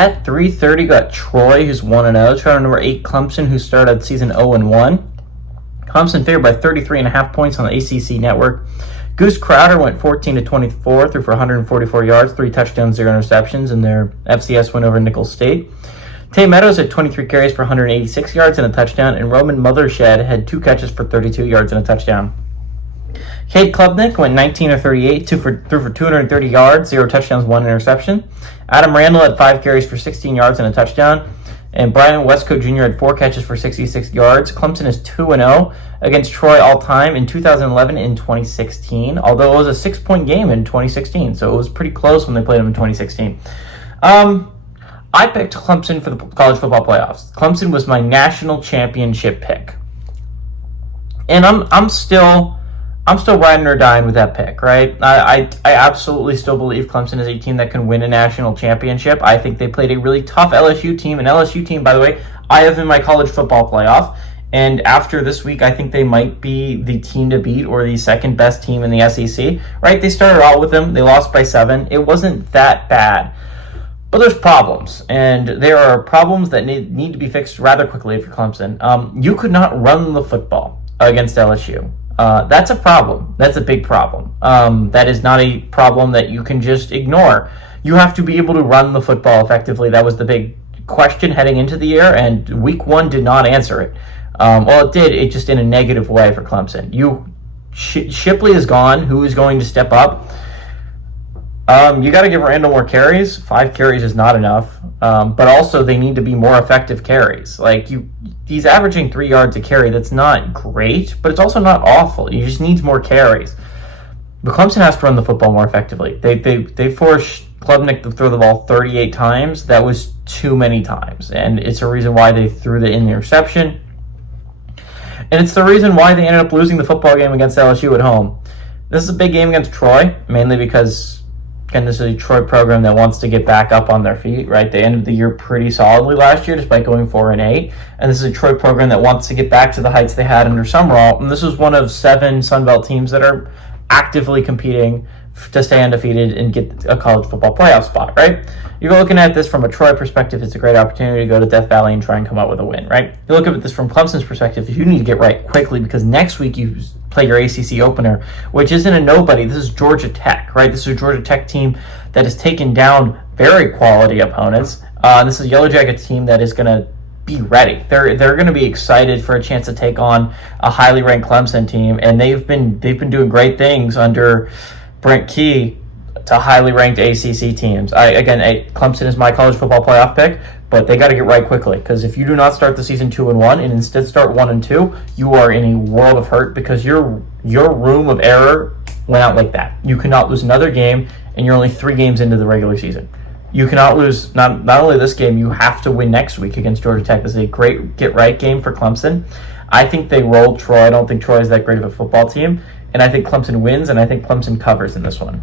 At 3:30, got Troy, who's 1-0. Troy number 8, Clemson, who started season 0-1. Clemson favored by 33.5 points on the ACC network. Goose Crowder went 14-24, threw for 144 yards, 3 touchdowns, 0 interceptions in their FCS win over Nicholls State. Tay Meadows had 23 carries for 186 yards and a touchdown, and Roman Mothershed had 2 catches for 32 yards and a touchdown. Cade Klubnik went 19-38, threw for 230 yards, 0 touchdowns, 1 interception. Adam Randall had 5 carries for 16 yards and a touchdown. And Brian Westcott Jr. had 4 catches for 66 yards. Clemson is 2-0 against Troy all-time in 2011 and 2016, although it was a 6-point game in 2016, so it was pretty close when they played them in 2016. I picked Clemson for the college football playoffs. Clemson was my national championship pick. And I'm still riding or dying with that pick, right? I absolutely still believe Clemson is a team that can win a national championship. I think they played a really tough LSU team. An LSU team, by the way, I have in my college football playoff. And after this week, I think they might be the team to beat or the second best team in the SEC, right? They started out with them. They lost by 7. It wasn't that bad. But there's problems, and there are problems that need to be fixed rather quickly if you're Clemson. You could not run the football against LSU. That's a problem. That's a big problem. That is not a problem that you can just ignore. You have to be able to run the football effectively. That was the big question heading into the year, and week 1 did not answer it. Well, it did. It just in a negative way for Clemson. Shipley is gone. Who is going to step up? You got to give Randall more carries. 5 carries is not enough. But also they need to be more effective carries. He's averaging 3 yards a carry. That's not great, but it's also not awful. He just needs more carries. But Clemson has to run the football more effectively. They forced Klubnik to throw the ball 38 times. That was too many times, and it's a reason why they threw the interception. And it's the reason why they ended up losing the football game against LSU at home. This is a big game against Troy, mainly because, again, this is a Troy program that wants to get back up on their feet, right? They ended the year pretty solidly last year, despite going 4-8. And this is a Troy program that wants to get back to the heights they had under Summerall. And this is one of 7 Sun Belt teams that are actively competing to stay undefeated and get a college football playoff spot, right? You're looking at this from a Troy perspective, it's a great opportunity to go to Death Valley and try and come out with a win, right? You look at this from Clemson's perspective, you need to get right quickly because next week you play your ACC opener, which isn't a nobody. This is Georgia Tech, right? This is a Georgia Tech team that has taken down very quality opponents. This is a Yellow Jackets team that is going to be ready. They're going to be excited for a chance to take on a highly ranked Clemson team, and they've been doing great things under Brent Key to highly ranked ACC teams. Clemson is my college football playoff pick, but they got to get right quickly because if you do not start the season 2-1 and instead start 1-2, you are in a world of hurt because your room of error went out like that. You cannot lose another game, and you're only 3 games into the regular season. You cannot lose not only this game, you have to win next week against Georgia Tech. This is a great get-right game for Clemson. I think they rolled Troy. I don't think Troy is that great of a football team. And I think Clemson wins, and I think Clemson covers in this one.